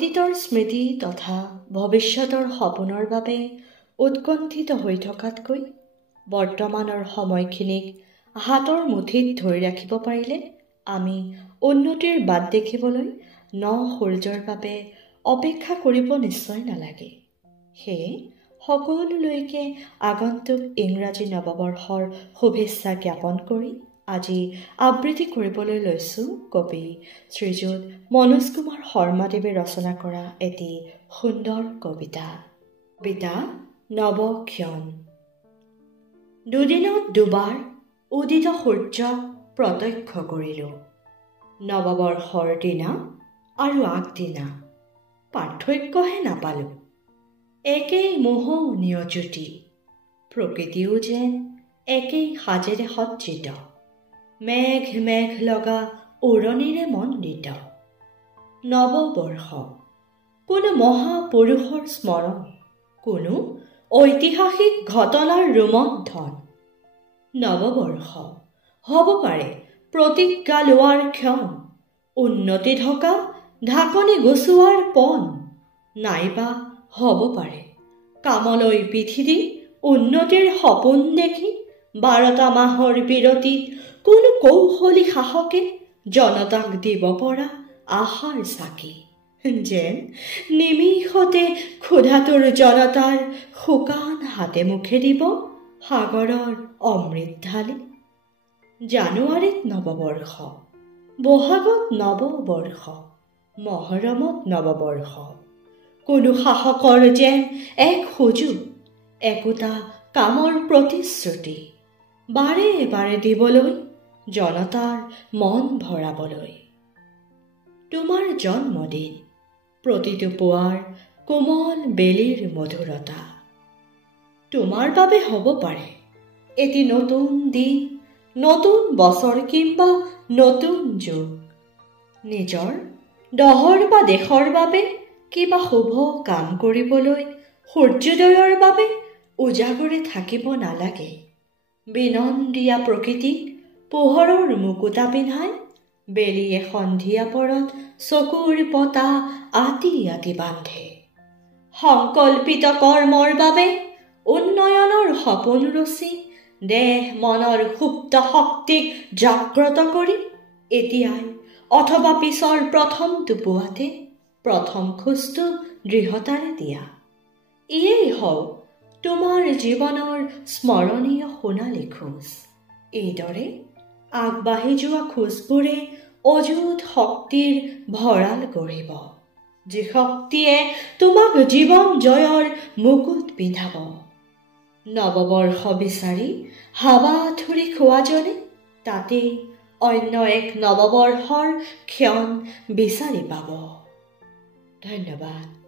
অতীতৰ স্মৃতি তথা ভৱিষ্যতৰ সপোনৰ বাবে উৎকণ্ঠিত হৈ থকাতকৈ বৰ্তমানৰ সময়খিনিক হাতৰ মুঠিত ধৰি ৰাখিব পাৰিলে আমি উন্নতিৰ বাট দেখিবলৈ সূৰ্যৰ বাবে অপেক্ষা কৰিব নিশ্চয় নালাগে। সেয়ে সকলোলৈকে আগন্তুক ইংৰাজী নৱবৰ্ষৰ শুভেচ্ছা জ্ঞাপন কৰি আজি আবৃত্তি কৰিবলৈ লৈছোঁ কবি শ্ৰীযুত মনোজ কুমাৰ শৰ্মাদেৱে ৰচনা কৰা এটি সুন্দৰ কবিতা। কবিতা নৱক্ষণ। দুদিনত দুবাৰ উদিত সূৰ্য প্ৰত্যক্ষ কৰিলোঁ। নৱবৰ্ষৰ দিনা আৰু আগদিনা পাৰ্থক্যহে নাপালোঁ। একেই মোহনীয় জ্যোতি, প্ৰকৃতিও যেন একেই সাজেৰে সজ্জিত। মেঘ মেঘ লগা উৰণিৰে মণ্ডিত। নৱবৰ্ষ কোনো মহাপুৰুষৰ স্মৰণ, কোনো ঐতিহাসিক ঘটনাৰ ৰোমন্থন। নৱবৰ্ষ হ'ব পাৰে প্ৰতিজ্ঞা লোৱাৰ ক্ষণ, উন্নতি ঢকা ঢাকনি গুচোৱাৰ পণ। নাইবা হ'ব পাৰে কামলৈ পিঠি দি উন্নতিৰ সপোন দেখি 12টা মাহৰ বিৰতিত কোনো কৌশলী শাসকে জনতাক দিব পৰা আশাৰ চাকি। যেন নিমিষতে ক্ষুধাতুৰ জনতাৰ শুকান হাতে মুখে দিব সাগৰৰ অমৃত ঢালি। জানুৱাৰীত নৱবৰ্ষ, বহাগত নৱবৰ্ষ, মহৰমত নৱবৰ্ষ। কোনো শাসকৰ যেন এক সুযোগ, একোটা কামৰ প্ৰতিশ্ৰুতি বাৰে বাৰে দিবলৈ, জনতাৰ মন ভৰাবলৈ। তোমাৰ জন্মদিন, প্ৰতিটো পুৱাৰ কোমল বেলিৰ মধুৰতা। তোমাৰ বাবে হ'ব পাৰে এটি নতুন দিন, নতুন বছৰ কিম্বা নতুন যুগ। নিজৰ দহৰ বা দেশৰ বাবে কিবা শুভ কাম কৰিবলৈ সূৰ্যোদয়ৰ বাবে উজাগৰে থাকিব নালাগে। বিনন্দীয়া প্ৰকৃতিক পোহৰৰ মুকুতা পিন্ধাই বেলিয়ে সন্ধিয়া পৰত চকুৰ পতা আতি আতি বান্ধে। সংকল্পিত কৰ্মৰ বাবে উন্নয়নৰ সপোন ৰচি দেহ মনৰ সুপ্ত শক্তিক জাগ্ৰত কৰি এতিয়াই অথবা পিছৰ প্ৰথমটো পুৱাতে প্ৰথম খোজটো দৃঢ়তাৰে দিয়া। ইয়েই হওক তোমাৰ জীৱনৰ স্মৰণীয় সোণালী খোজ। এইদৰে আগবাঢ়ি যোৱা খোজবোৰে অযুত শক্তিৰ ভঁৰাল গঢ়িব, যি শক্তিয়ে তোমাক জীৱন জয়ৰ মুকুট পিন্ধাব। নৱবৰ্ষ বিচাৰি হাবাথুৰি খোৱাজনে তাতেই অন্য এক নৱবৰ্ষৰ ক্ষণ বিচাৰি পাব। ধন্যবাদ।